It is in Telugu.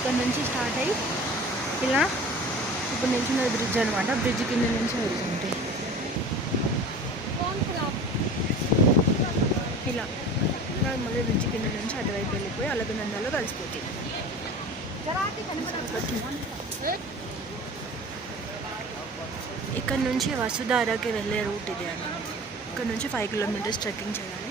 ఇక్కడ నుంచి స్టార్ట్ అయ్యి ఇలా ఇప్పుడు నిల్చున్న బ్రిడ్జ్ అనమాట. బ్రిడ్జ్ కింద నుంచి వెళ్తుంటే ఇలా మళ్ళీ బ్రిడ్జ్ కింద నుంచి అటువైపు వెళ్ళిపోయి అలకనందాలో కలిసిపోతుంది. ఇక్కడ నుంచి వసుధారకి వెళ్ళే రూట్ ఇది అండి. ఇక్కడ నుంచి 5 కిలోమీటర్స్ ట్రెక్కింగ్ చేయాలి.